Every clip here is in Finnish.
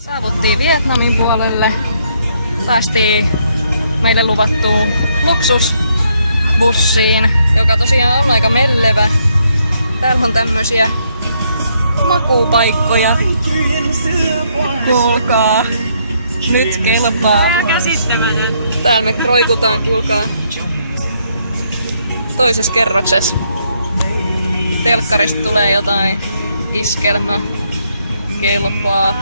Saavuttiin Vietnamin puolelle. Päästiin meille luvattuun luksusbussiin, joka tosiaan on aika mellevä. Täällä on tämmösiä makuupaikkoja. Kuulkaa. Nyt kelpaa. Ihan käsittämätön. Täällä me roikutaan, kuulkaa. Toisessa kerroksessa. Telkkarista tulee jotain iskelmä. Kelpaa.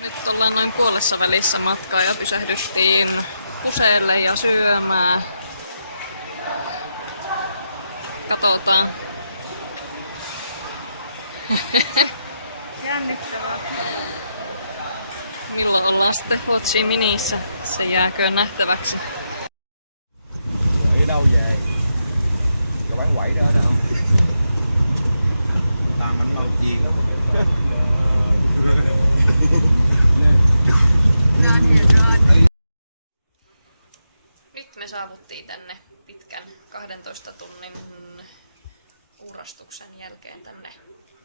Nyt ollaan noin puolessa välissä matkaa ja pysähdyttiin kuseelle ja syömään. Katsotaan. Jännittävää. Milloin ollaan sitten Ho Chi Minissä? Se jääköön nähtäväksi. Ở đâu về? Có bán quẩy đó đâu. Toàn bánh bao chiên. Nyt me saavuttiin tänne pitkän 12 tunnin uurastuksen jälkeen tänne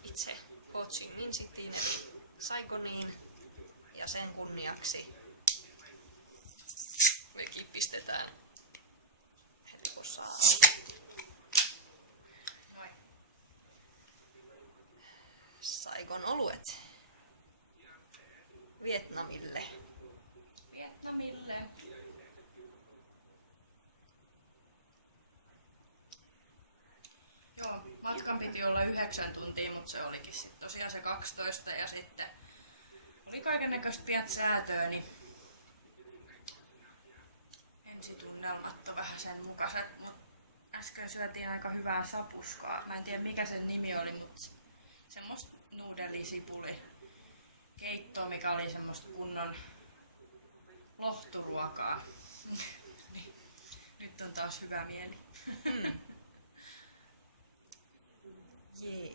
itse Ho Chi Minh Cityin eli Saigoniin. Ja sen kunniaksi mekin pistetään heti kun saa auki. Noin. Saigon oluet. Vietnamille. Vietnamille. Joo, matkan piti olla 9 tuntia, mutta se olikin sitten tosiaan se 12 ja sitten oli kaikennäköistä pientä säätöä, niin ensitunnelmat on vähän sen mukaiset, mutta äsken syötiin aika hyvää sapuskaa. Mä en tiedä mikä sen nimi oli, mutta semmoista nuudelisipuli keittoa, mikä oli semmoista kunnon lohturuokaa. Niin, nyt on taas hyvä mieli. Jee.